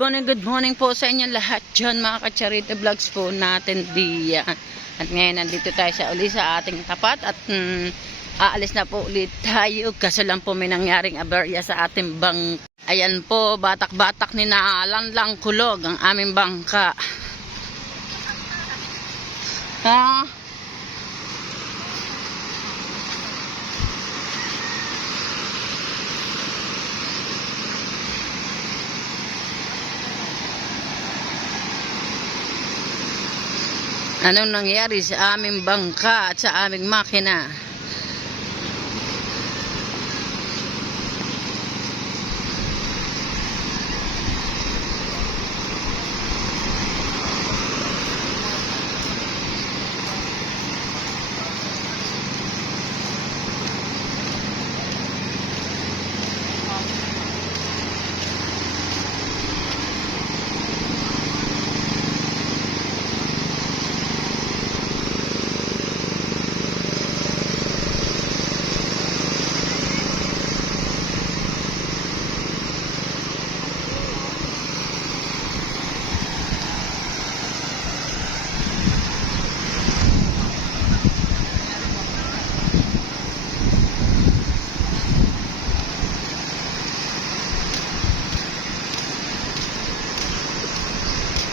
good morning po sa inyo lahat dyan mga ka-Charity Vlogs po natin diyan. At ngayon nandito tayo sa uli sa ating tapat at aalis na po ulit tayo kasi lang po may nangyaring aberya sa ating bangka. Ayan po, batak-batak ni Naalanlang Kulog ang aming bangka. Ha? Anong nangyari sa aming bangka at sa aming makina?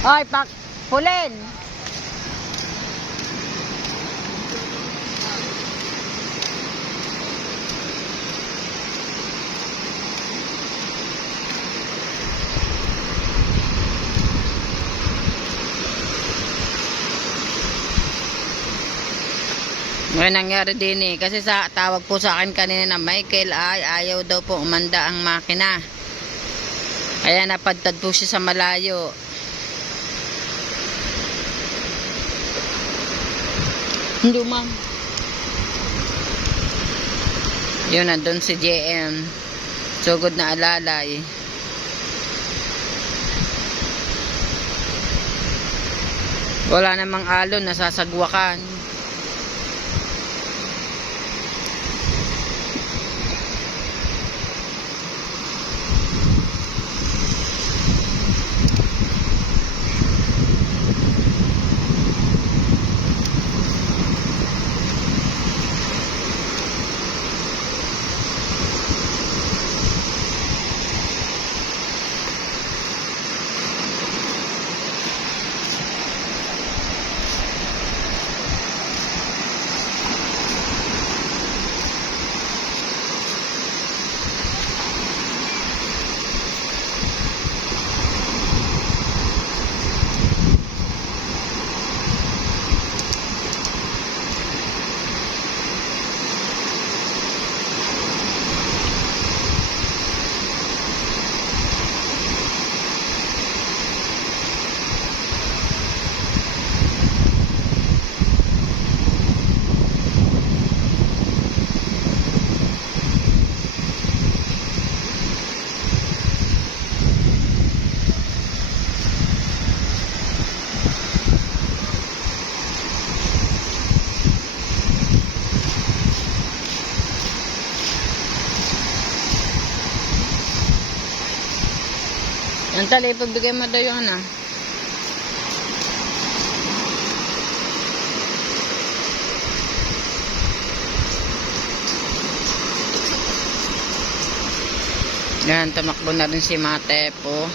Ay, pulin. May nangyari din kasi sa tawag po sa akin kanina na Michael ay ayaw daw po umanda ang makina. Kaya napadtad po siya sa malayo. Hindi ma'am. Yun, nandun si JM. Sugod na alalay. Wala namang alon, nasasagwakan. Ang tali, pagbigay mo daw yung ano. Yan, tumakbo na rin si Mate po.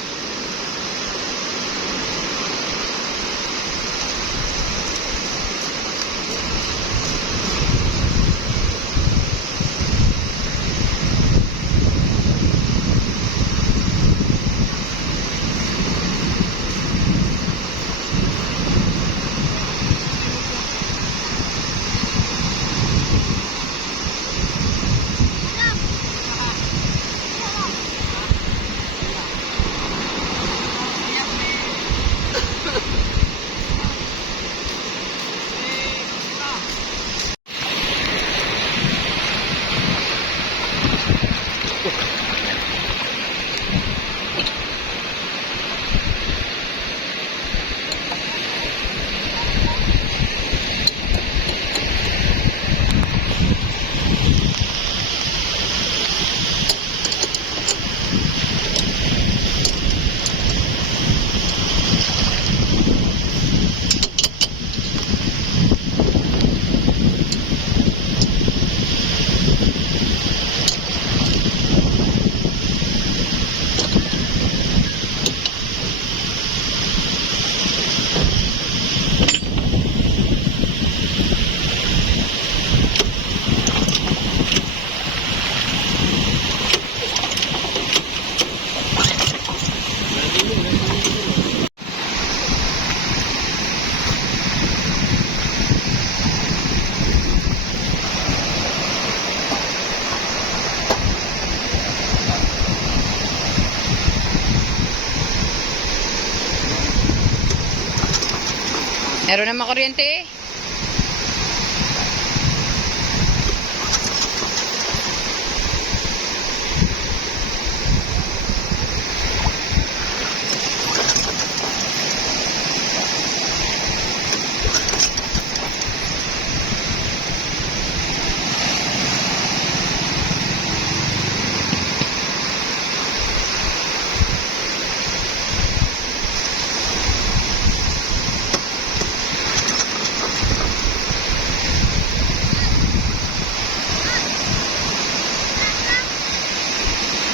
Meron naman kuryente eh.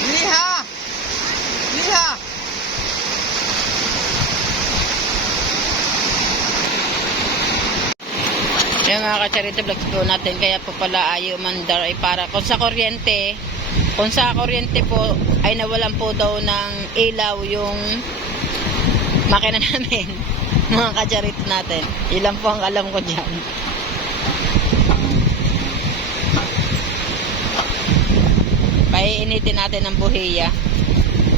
Liha! Liha! Yung mga ka-charity vlogs po natin, kaya po pala ayaw mandar ay para kung sa kuryente po ay nawalan po daw ng ilaw yung makina namin. Mga ka-charity natin. Ilan po ang alam ko dyan. Paiinitin natin ang buhiya.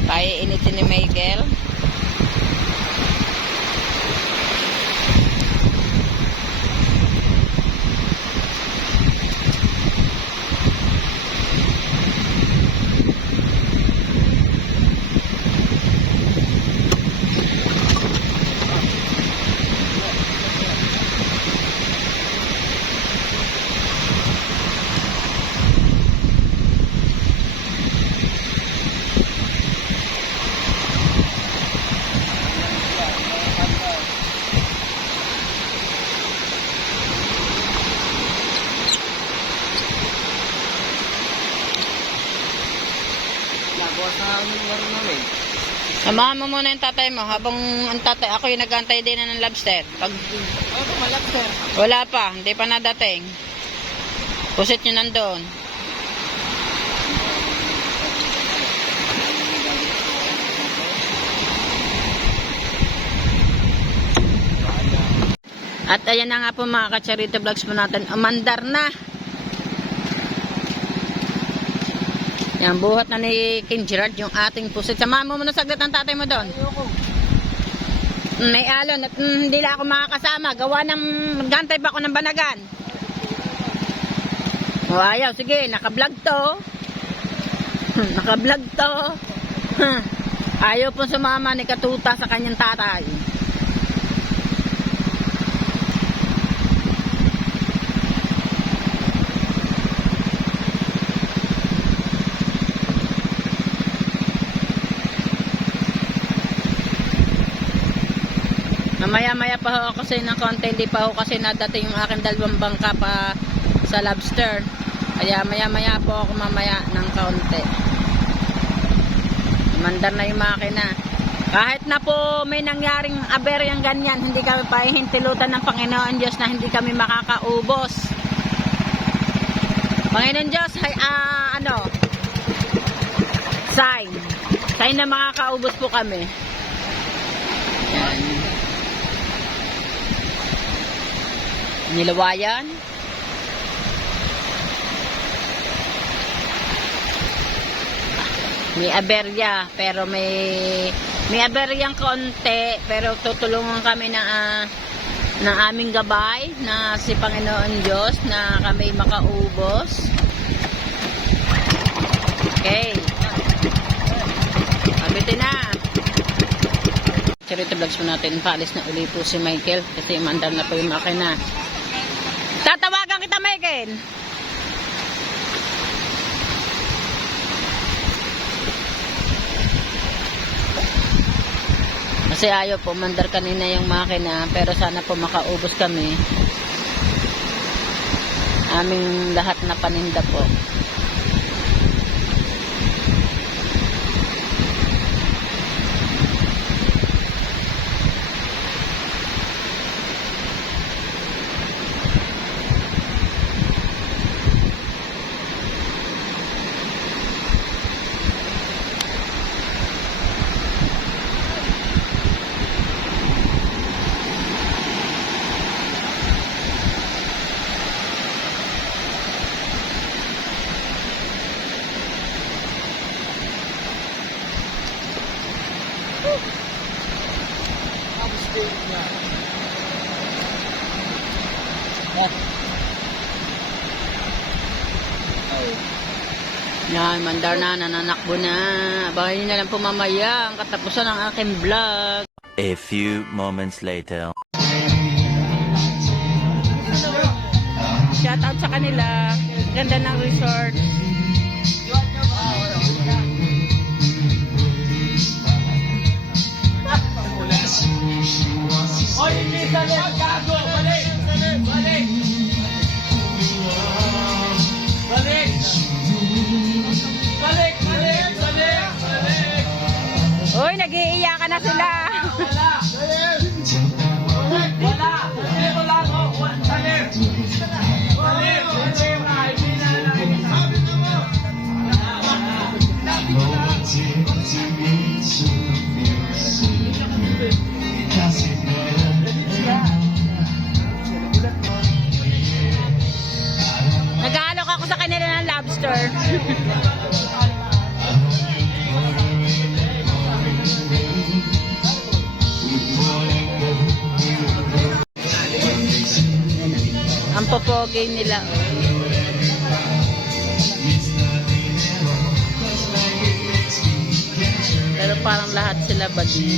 Paiinitin ni Michael. Nagawa sa amin namin. Samahan mo muna yung tatay mo habang ang tatay, ako yung nag-antay din na ng lobster. Pag Ano malap sir? wala pa, hindi pa nadating. Pusit nyo nandun. At ayan na nga po mga ka-charity vlogs po natin. Umandar na. Yan, buhat na ni King Gerard yung ating pusit. Samahan mo muna saglit ang tatay mo doon. Ayoko. May alon at hindi lang ako makakasama. Gawa ng gantay pa ako ng banagan. O ayaw, sige, naka-vlog to. Naka-vlog to. Ayaw po sumama ni Katuta sa kanyang tatay. Mamaya-maya pa ho ako kasi ng konti, hindi pa ho kasi nadating yung aking dalawang bangka pa sa lobster. Kaya maya-maya po ako mamaya ng kaunti. Mandar na yung makina. Kahit na po may nangyaring aberyang ganyan, hindi kami pahihintilutan ng Panginoon Diyos na hindi kami makakaubos. Panginoon Diyos, sign na makakaubos po kami. Yan. Nilawayan. May aberya, pero may aberyang konti, pero tutulungan kami ng aming gabay na si Panginoon Diyos na kami makaubos. Okay. Abitin na. Charity vlogs po natin. Paalis na uli po si Michael kasi mandar na po yung makina. Tatawagan kita, Michael. Kasi ayaw po, mandar kanina yung makina, pero sana po makaubos kami. Aming lahat na paninda po. Yan, mandar na, nananakbo na. Abangan nyo na lang po mamaya ang katapusan ng aking vlog. A few moments later. Shout out sa kanila. Ganda ng resort. Oy, hindi salit! Gago! Balik! Balik! Balik! Balik! Balik! Balik! Balik! Uy, nag-iiyakan na sila. Wala! Wala! Dito lang ako! Balik! Balik! Balik! Ay, pinalay! Nag-aalok ako sa kanila ng lobster. Ang popogi nila. Pero parang lahat sila badi.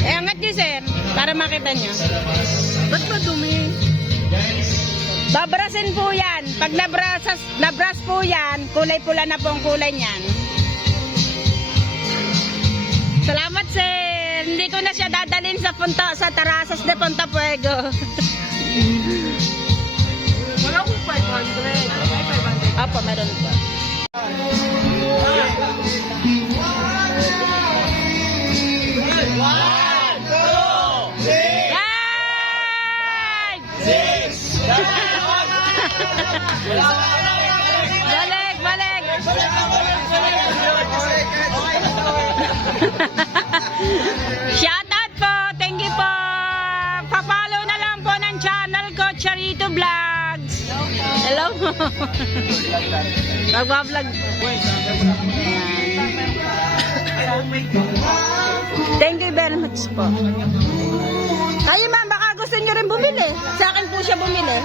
Angat niyo, sir, para makita niyo. Ba't madumi? Babrasin po yan. Pag nabras po yan, kulay pula na po ang kulay niyan. Salamat, sir. Hindi ko na siya dadalhin sa Tarasas de Punta Fuego. Wala akong 500. May 500. Apo, meron pa. Balik! Shout out po! Thank you po! Pa-follow na lang po ng channel ko, Charito Vlogs. Hello po! Magbablog. Thank you very much po. Kayo ma'am, baka gusto nyo rin bumili. Sa akin po siya bumili.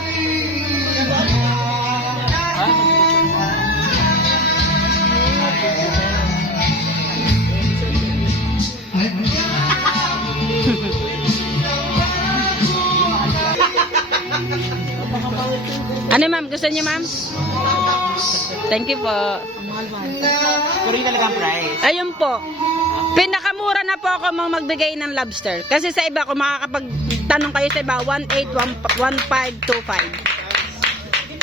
Ano ma'am? Gusto niyo ma'am? Thank you po. Kuri talaga ang price. Ayun po. Pinakamura na po ako magbigay ng lobster. Kasi sa iba, kung makakapagtanong kayo sa iba, 1,815,25.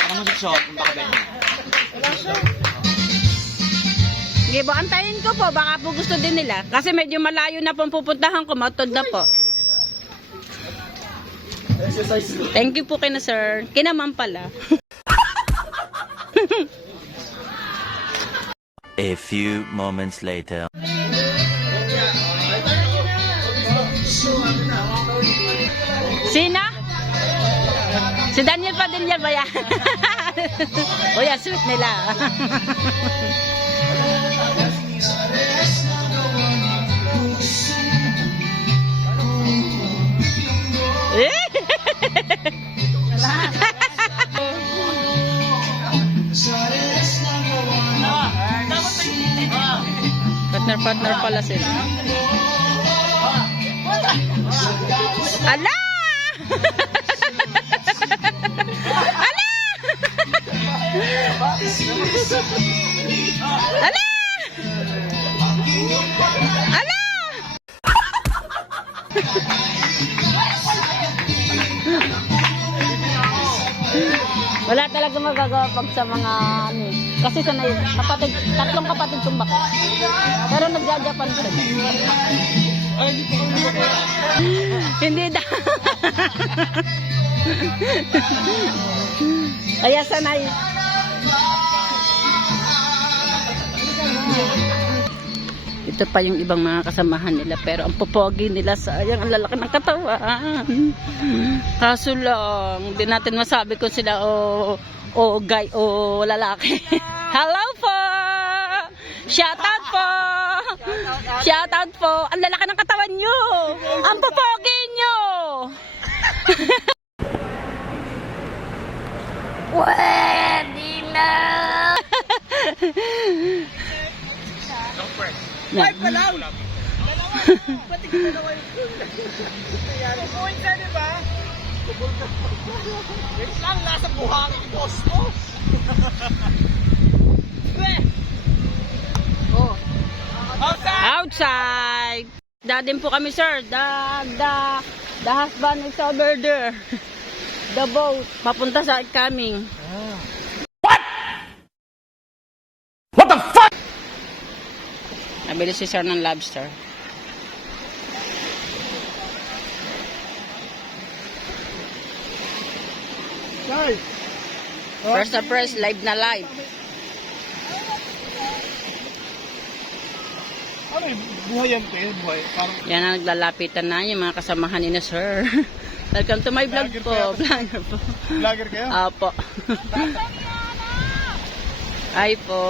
Ano mo shop? Baka benta. Sige po, antayin ko po. Baka po gusto din nila. Kasi medyo malayo na po ang pupuntahan ko. Matod na po. Thank you po kina sir. Kinaman pala. A few moments later. Sina? Si Daniel Padilla ba yan? O yan, sweet nila. Partner pala sila. Ala! Ala! Ala! Ala! Wala talaga magagawa pag sa mga ano eh. Kasi sanay, tatlong kapatid kong bako. Pero nagja-Japan sila. Ay, hindi po kami mapala. Hindi daw. Kaya sanay. Ito pa yung ibang mga kasamahan nila. Pero ang popogi nila, sayang, ang lalaki ng katawan. Kaso lang, hindi natin masabi kung sila o guy o lalaki. Hello po! Shoutout po! Shoutout po! Ang lalaki ng katawan nyo! Ang popogi nyo! Pwede na! Five pa lang! Pati ka dalawa yung point ka, di ba? Wait lang, nasa buhangin yung boss mo. Oh. Outside! Outside! Dadin po kami, sir. The husband is over there. The boat. Papunta sa coming. What the fuck? Nabili si sir ng lobster. Guys! First na press, live na live. Ano yung buhay yan, pe? Buhay. Parang Yan ang naglalapitan na yung mga kasamahan ni na sir. Welcome to my vlog po. Vlogger po. vlogger kayo? Apo. Ay po.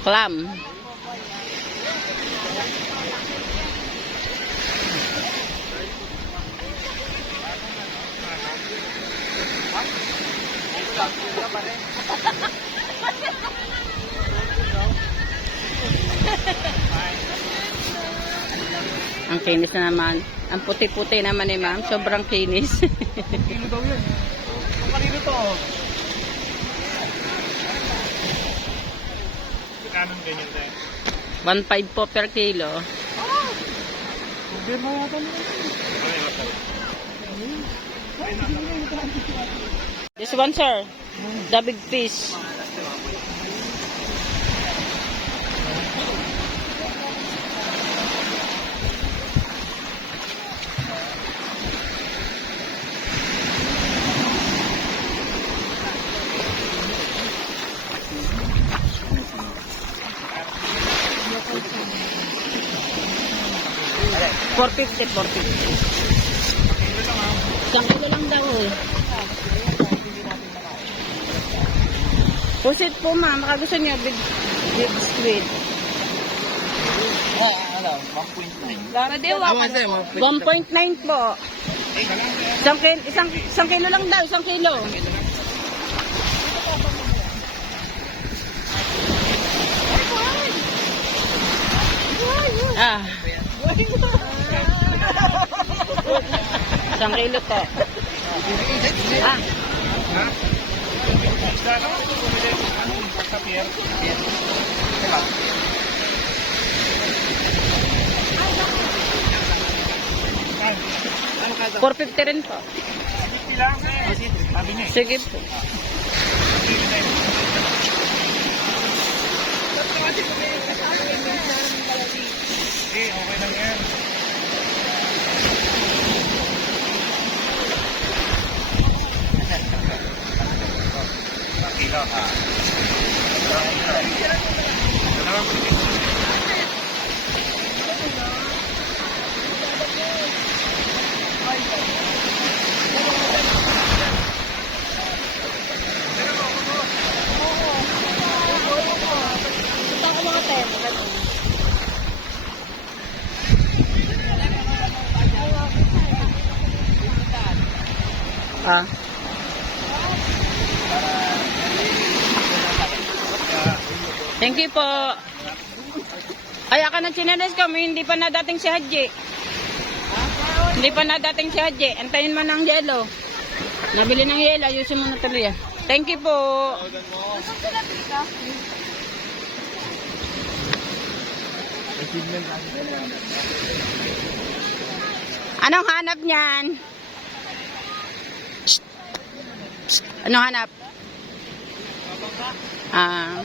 Clam. Ang kinis na naman. Ang puti-puti naman ni ma'am. Sobrang kinis. Kilo daw yun. Ang kanino to? Kanon ganyan tayo. 1.5 po per kilo. Problema yata nila. This one, sir. The big fish. $4.50. Isang kilo lang daw eh. Pusit po ma'am, baka gusto niyo big squid. Ano? 1.9. 1.9 po. Isang kilo lang daw, isang kilo. Ah. Isang kilo po. Ah. $4.50 rin po. Sige po. Okay lang yan. Kilo ha. Ah. Thank you po. Ay, aka ng chinelas kami, hindi pa nadating si Haji. Hindi pa nadating si Haji. Antayin mo ng yelo. Nabili ng yelo, ayusin mo na tuloy. Thank you po. Anong hanap niyan? Anong hanap? Ah.